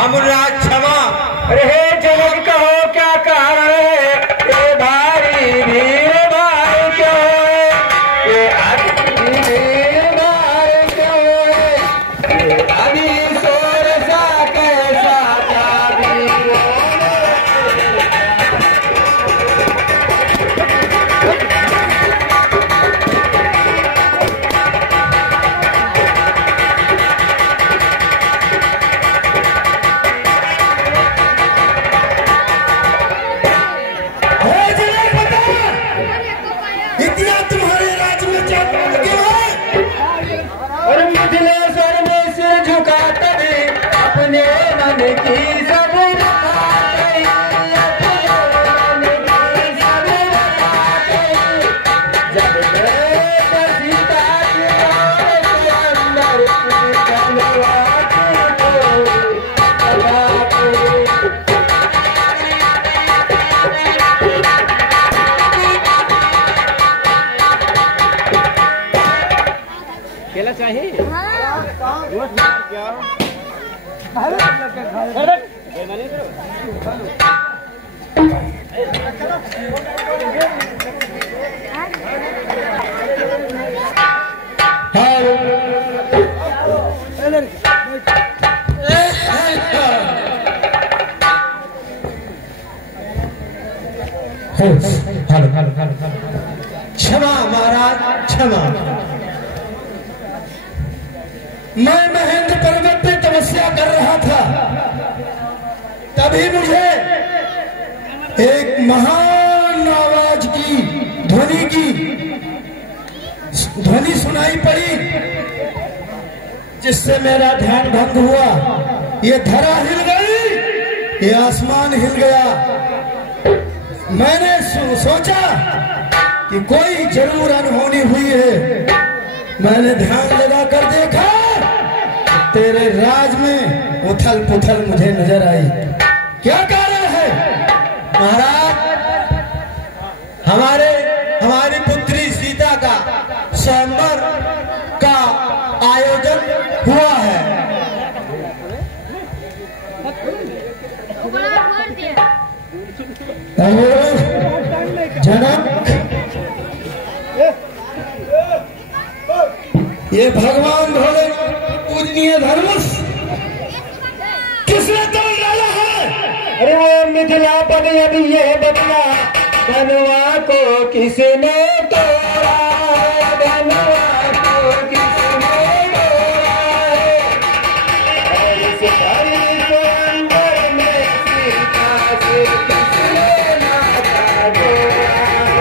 हमरा क्षमा। अरे हे जनक कहो क्या कारण है, ये भारी भीड़ भाई क्यों है, ये आदि भीड़ भाई क्यों है, ये आदि शोर सा कैसा जाबी चाहिए। क्षमा महाराज क्षमा। मैं महेंद्र पर्वत पे तपस्या कर रहा था, तभी मुझे एक महान आवाज की ध्वनि सुनाई पड़ी, जिससे मेरा ध्यान भंग हुआ। ये धरा हिल गई, ये आसमान हिल गया। मैंने सोचा कि कोई जरूर अनहोनी हुई है। मैंने ध्यान लगा कर देखा, तेरे राज में उथल पुथल मुझे नजर आई। क्या कारण है महाराज? हमारी पुत्री सीता का स्वयंवर का आयोजन हुआ है। जनक, ये भगवान भोले पूजनीय धनुष किसने तोड़ डाला है? अरे वो मिथिलापति अभी ये बदला, धनुआ को किसने तोड़ा है, धनुआ को किसने तोड़ा है, और इस हरि को अंबर में सीता से किसने नाता जोड़ा है।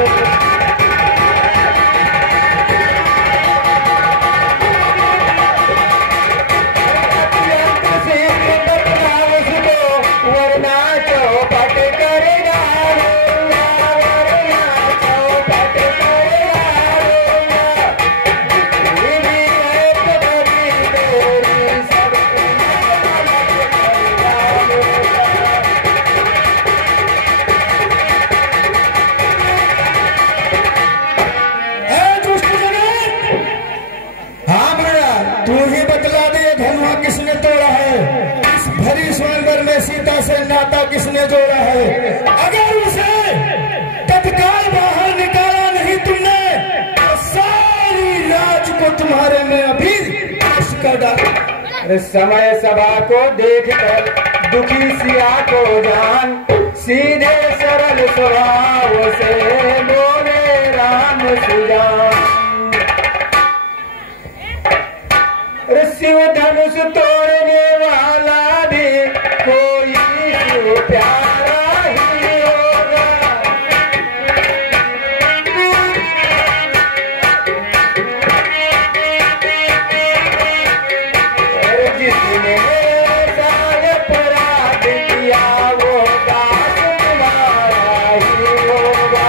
सीता से नाता किसने जोड़ा है? अगर उसे तत्काल बाहर निकाला नहीं तुमने, तो सारी राज को तुम्हारे में अभी पेश कर डाला। समय सभा को देखकर दुखी सिया को जान, सीधे सरल स्वभाव से बोले राम सुजान। शिव धनुष तोड़ने वाला भी कोई शिव प्यारा ही होगा, जिसने अपराध किया वो दास तुम्हारा ही होगा।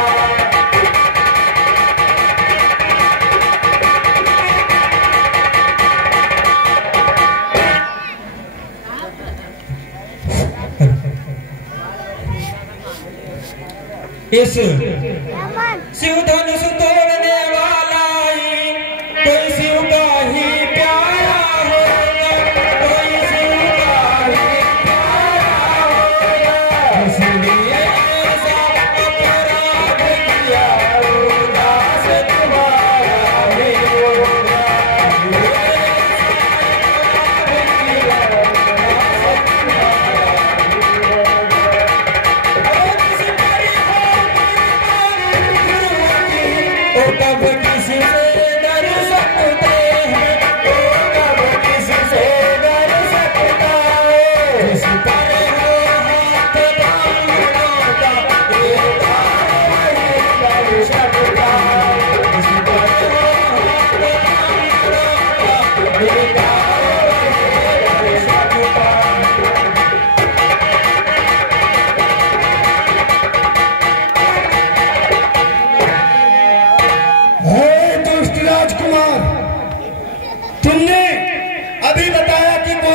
इस शिव धनुष तोड़ने वाला ही कोई शिव का ही प्यारा होगा, कोई शिव का ही प्यारा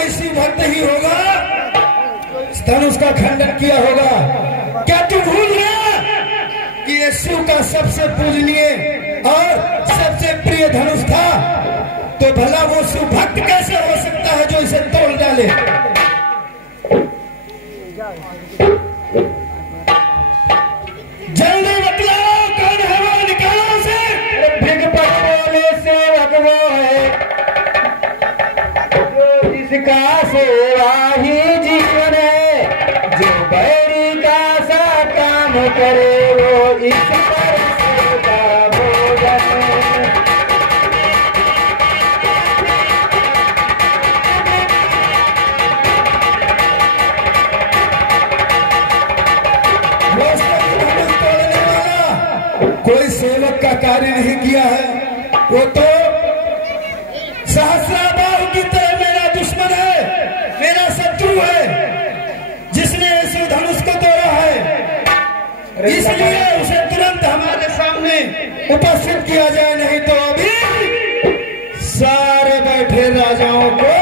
कोई शिव भक्त ही होगा धनुष का खंडन किया होगा। क्या तू भूल गया कि ये शिव का सबसे पूजनीय और सबसे प्रिय धनुष था? तो भला वो शिव भक्त कैसे हो सकता है जो इसे तोड़ डाले? जल्दी बतलाओ कौन है वो, निकालो उसे। भिग पर बोले सेवक वो है जो जिसका सेवा ही जीवन है, जो बैरी का सा काम करे वो इस पर का भोजन है। कोई सेवक का कार्य नहीं किया है, वो तो सहस्राबाहु की तरह मेरा दुश्मन है, मेरा शत्रु है, जिसने इस धनुष को तोड़ा है। इसलिए उसे तुरंत हमारे सामने उपस्थित किया जाए, नहीं तो अभी सारे बैठे राजाओं को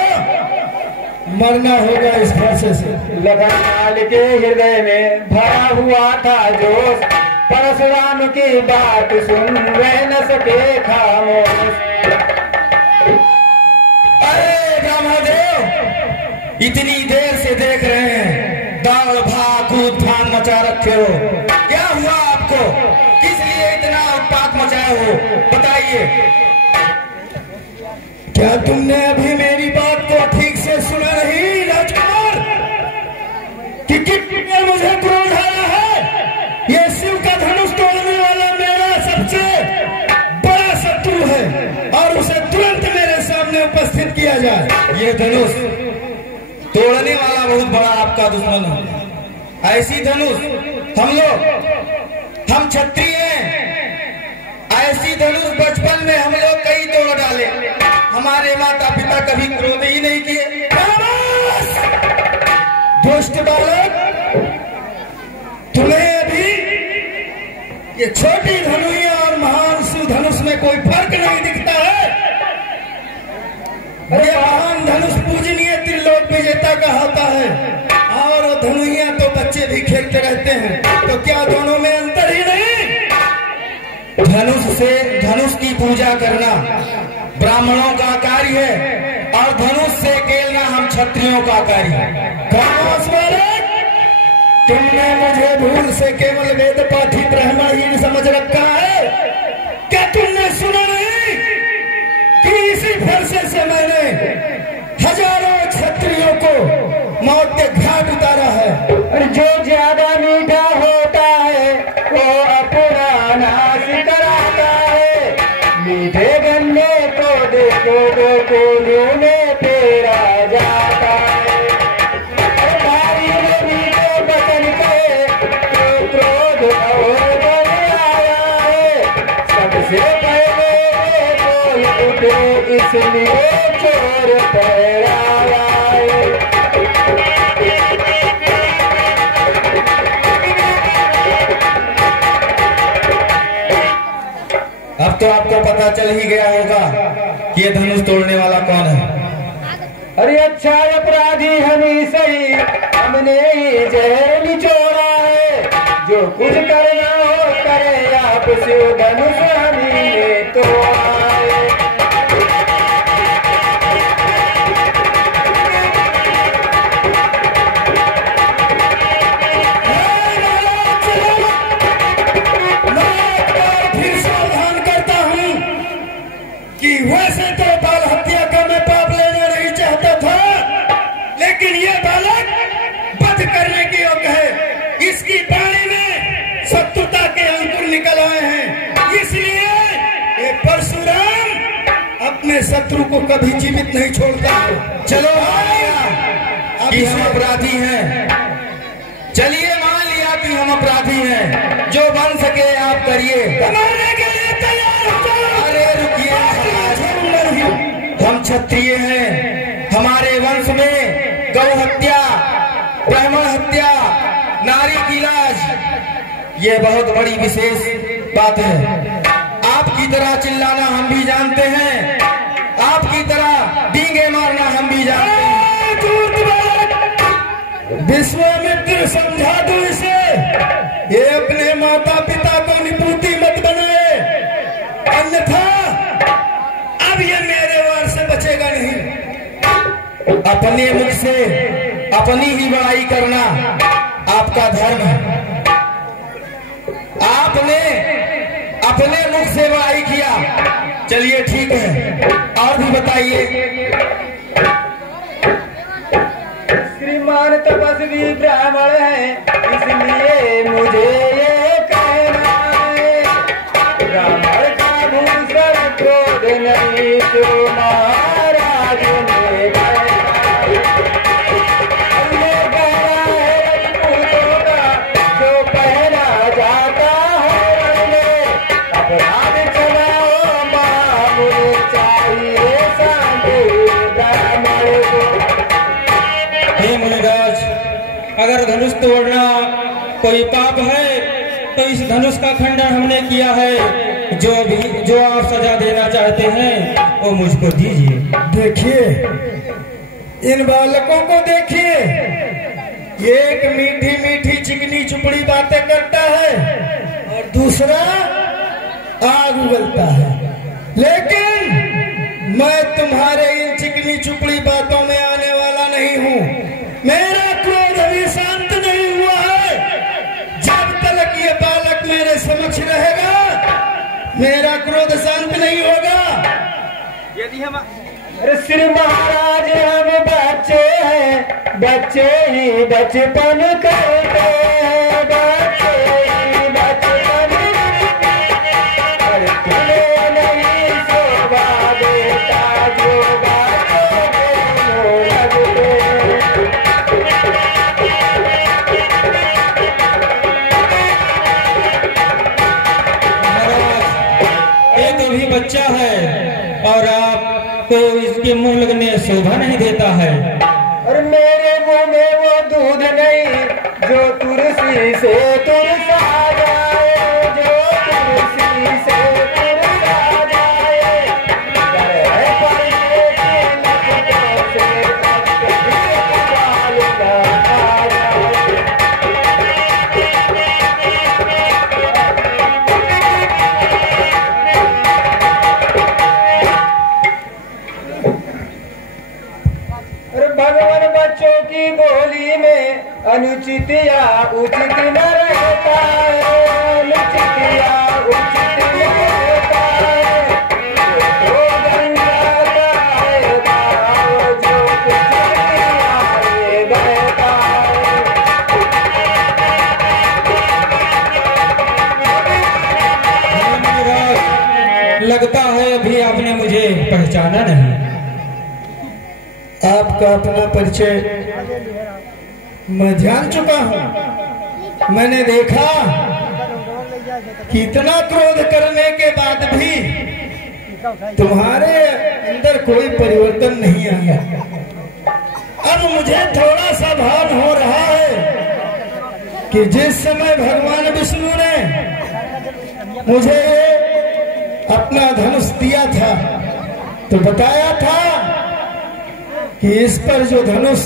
मरना होगा इस फरसे से। लखनलाल के हृदय में भरा हुआ था जोश, परशुराम की बात सुन वे न सके खामोश। अरे रामादेव, इतनी देर से देख रहे हैं, दौड़ भाग कूद फान मचा रखे हो, क्या हुआ आपको? किस लिए इतना उत्पात मचाए हो? बताइए। क्या तुमने अभी मेरी बात को ठीक से सुना नहीं राजकुमार? कि कितने मुझे क्रोध आया है? ये शिव का धनुष तोड़ने वाला मेरा सबसे बड़ा शत्रु है और उसे तुरंत मेरे सामने उपस्थित किया जाए। ये धनुष तोड़ने वाला बहुत बड़ा आपका दुश्मन है। ऐसी धनुष हम क्षत्रिय हैं, ऐसी धनुष बचपन में हम लोग कई तोड़ डाले, हमारे माता पिता कभी क्रोध ही नहीं किए। दुष्ट बालक, तुम्हें अभी ये छोटी धनुइया और महान शिव धनुष में कोई फर्क नहीं दिखता है? ये महान धनुष पूजनीय त्रिलोक विजेता का होता है और धनुइया तो बच्चे भी खेलते रहते हैं, तो क्या दोनों में अंतर ही नहीं? धनुष की पूजा करना ब्राह्मणों का कार्य है और धनुष से खेलना हम क्षत्रियों का कार्य है। तुमने मुझे भूल से केवल वेद पाठी ब्राह्मण समझ रखा है? क्या तुमने सुना नहीं कि इसी फरसे से मैंने हजारों क्षत्रियों को मौत के घाट उतारा है? जो ज्यादा मीठा होता है वो अपना नाश कराता है, मीठे गन्ने को देखो तो कोनों में तेरा जाता है। इसलिए चोर पहराया है। अब तो आपको पता चल ही गया होगा कि ये धनुष तोड़ने वाला कौन है। अरे अच्छा अपराधी हम ही सही, हमने ही जहर निचोड़ा है, जो कुछ करना हो करे आप शिव धनुष हमें तोड़ा है। वैसे तो बाल हत्या का मैं पाप लेना नहीं चाहता था, लेकिन ये बालक वध करने के योग्य है। इसकी वाणी में शत्रुता के अंकुर निकल आए हैं, इसलिए ये परशुराम अपने शत्रु को कभी जीवित नहीं छोड़ता। चलो कि हम अपराधी हैं, चलिए मान लिया कि हम अपराधी हैं, जो बन सके आप करिए। मरने के लिए तैयार हो जाओ। अरे रुकिए, हम क्षत्रिय हैं, हमारे वंश में गौ हत्या, ब्राह्मण हत्या, नारी की लाज ये बहुत बड़ी विशेष बात है। आपकी तरह चिल्लाना हम भी जानते हैं, आपकी तरह डींगे मारना हम भी जानते हैं। विश्वामित्र समझा दो इसे, ये अपने माता पिता को निपुति मत बनाए, अन्यथा अब ये मेरे वार से बचेगा नहीं। अपने मुख से अपनी ही बड़ाई करना आपका धर्म है। आपने अपने मुख से बड़ाई किया, चलिए ठीक है, और भी बताइए। श्रीमान तपस्वी ब्राह्मण है, इसलिए मुझे ये कहना है, ब्राह्मण का भूषण क्रोध नहीं जो महाराज ने कहना है, रजपूतों का जो पहना जाता है, अपराध क्षमाओ मामूल चाहिए शांति ब्राह्मण को। हे मुनिराज, अगर धनुष तोड़ना कोई पाप है तो इस धनुष का खंडन हमने किया है। जो आप सजा देना चाहते हैं वो मुझको दीजिए। देखिए इन बालकों को देखिए, एक मीठी मीठी चिकनी चुपड़ी बातें करता है और दूसरा आग उगलता है। लेकिन मैं तुम्हारे इन चिकनी चुपड़ी बातों में आने वाला नहीं हूँ। मेरा क्रोध अभी शांत नहीं हुआ है। जब तक ये बालक मेरे समक्ष रहेगा मेरा क्रोध शांत नहीं होगा। यदि हम श्री महाराज हम बच्चे हैं, बच्चे ही बचपन करते हैं, बच्चे ही बचपन करते नहीं शोभा देता जो बातों को लगते। ये तो भी बच्चा है और आपको इसके मुंह लगने शोभा नहीं देता है। और मेरे मुंह में वो दूध नहीं जो तुलसी से तुलसा जाए, जो तुलसी से तुलसा जाए, गए पलटे की लपटों से कभी बाल न आ जाए। भगवान बच्चों की बोली में अनुचित या उचित न रहता है, अनुचित या उचित न रहता है, जो बन जाता है भाव, जो कुछ आगे बहता है। लगता है अभी आपने मुझे पहचाना नहीं। आपका अपना परिचय मैं जान चुका हूं। मैंने देखा कि इतना क्रोध करने के बाद भी तुम्हारे अंदर कोई परिवर्तन नहीं आया। अब मुझे थोड़ा सा भान हो रहा है कि जिस समय भगवान विष्णु ने मुझे अपना धनुष दिया था तो बताया था कि इस पर जो धनुष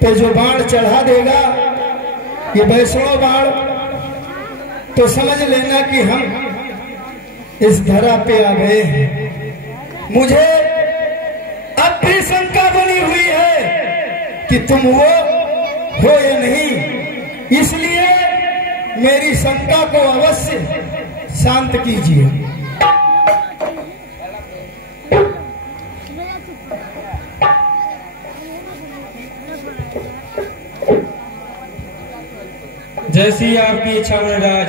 पे जो बाण चढ़ा देगा ये वैष्णव बाण, तो समझ लेना कि हम इस धरा पे आ गए हैं। मुझे अब भी शंका बनी हुई है कि तुम वो हो या नहीं, इसलिए मेरी शंका को अवश्य शांत कीजिए। जैसी आपकी इच्छा मुनिराज।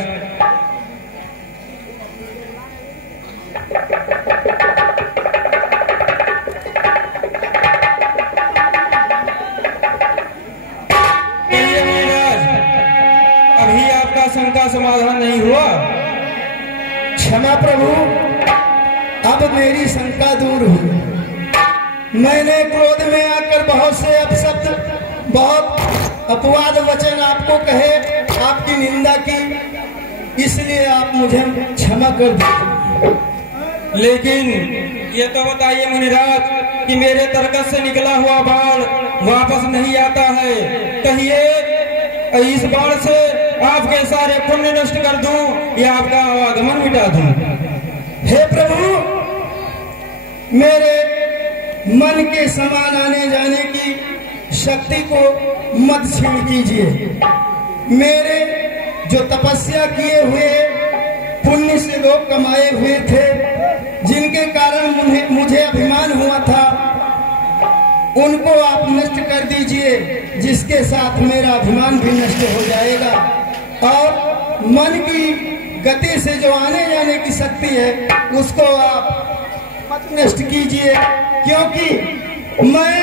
अभी आपका शंका समाधान नहीं हुआ। क्षमा प्रभु, अब मेरी शंका दूर हुई। मैंने क्रोध में आकर बहुत से अपशब्द, बहुत अपवाद वचन आपको कहे, आपकी निंदा की, इसलिए आप मुझे क्षमा कर दीजिए। लेकिन ये तो बताइए मुनिराज कि मेरे तरकस से निकला हुआ बाण वापस नहीं आता है, कहिए इस बाण से आपके सारे पुण्य नष्ट कर दूं या आपका आवागमन मिटा दूं। हे प्रभु, मेरे मन के समान आने जाने की शक्ति को मत छीन कीजिए। मेरे जो तपस्या किए हुए पुण्य से लोग कमाए हुए थे, जिनके कारण मुझे अभिमान हुआ था, उनको आप नष्ट कर दीजिए, जिसके साथ मेरा अभिमान भी नष्ट हो जाएगा। और मन की गति से जो आने जाने की शक्ति है, उसको आप मत नष्ट कीजिए, क्योंकि मैं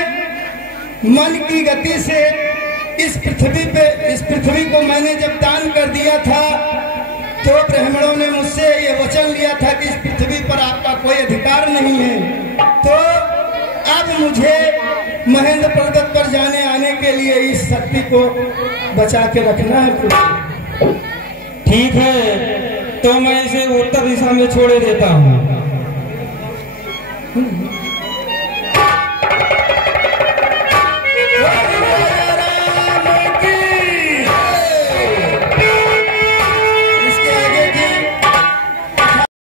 मन की गति से इस पृथ्वी को मैंने जब दान कर दिया था, तो ब्राह्मणों ने मुझसे ये वचन लिया था कि इस पृथ्वी पर आपका कोई अधिकार नहीं है। तो अब मुझे महेंद्र पर्वत पर जाने आने के लिए इस शक्ति को बचा के रखना है। ठीक है, तो मैं इसे उत्तर दिशा में छोड़े देता हूँ।